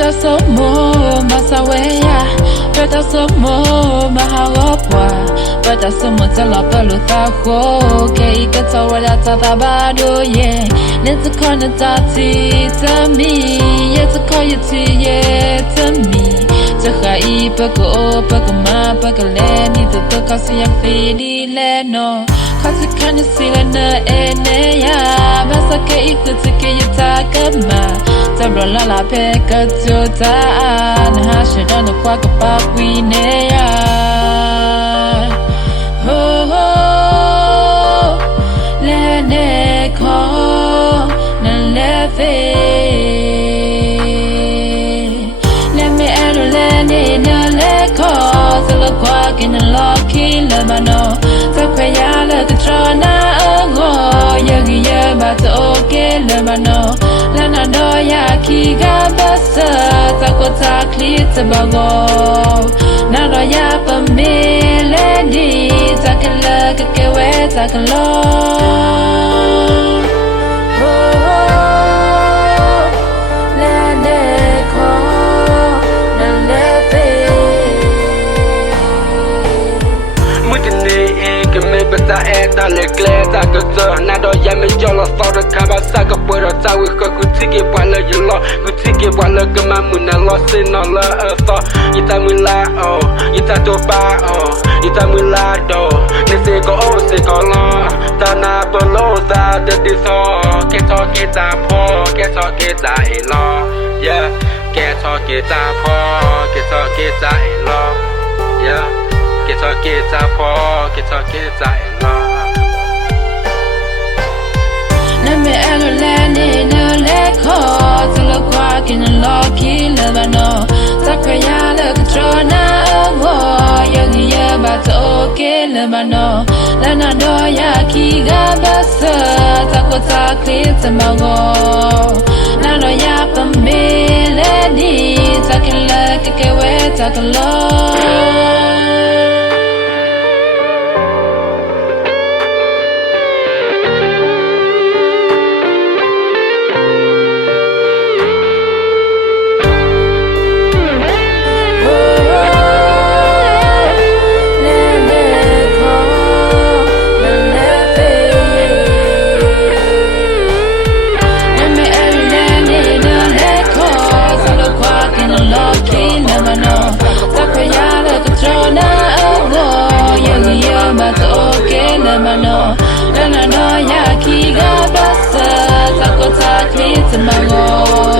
better so more Masawaya better so more Mahawapwa better so much a lot of Luthaho Gay gets over that Tabado ye let's call it to me yet to call you to me Jahai Pago Pagama Pagalani to Pocasi and Fadi Leno Cause you can't see an Enea Masake could take you Takama Tabrola la Peka Tota and Hashid on the Quack about we nea Ho Lene Ko Nalefe in a lucky lemano, Takwaya like a trona, Yogi but okay lemano, Lananoya Kiga Bassa, Takota Clitabago, Nanoya for me, lady, Takala Kakewe, Takalo. Ta eta le gleda gozo nado yami jolo sora kaba saka pura tawi ko kutiki pala yilo kutiki pala kama muna losi no la so ita mila o ita toba o ita mila do nese ko o se ko lo tana bolo za de diso kita po kita ilo yeah kita po kita ilo yeah Kita po, kita enough. Name Elolani, no leko, to look walking and lucky, Levano, Sakaya, look trona, yogi, but okay, Levano, Lanado, Kiga, Bassa, Takota, Clitamago, Nano Yapa, me, lady, talking like a kaway, takalo. Kiga basa takota klitamago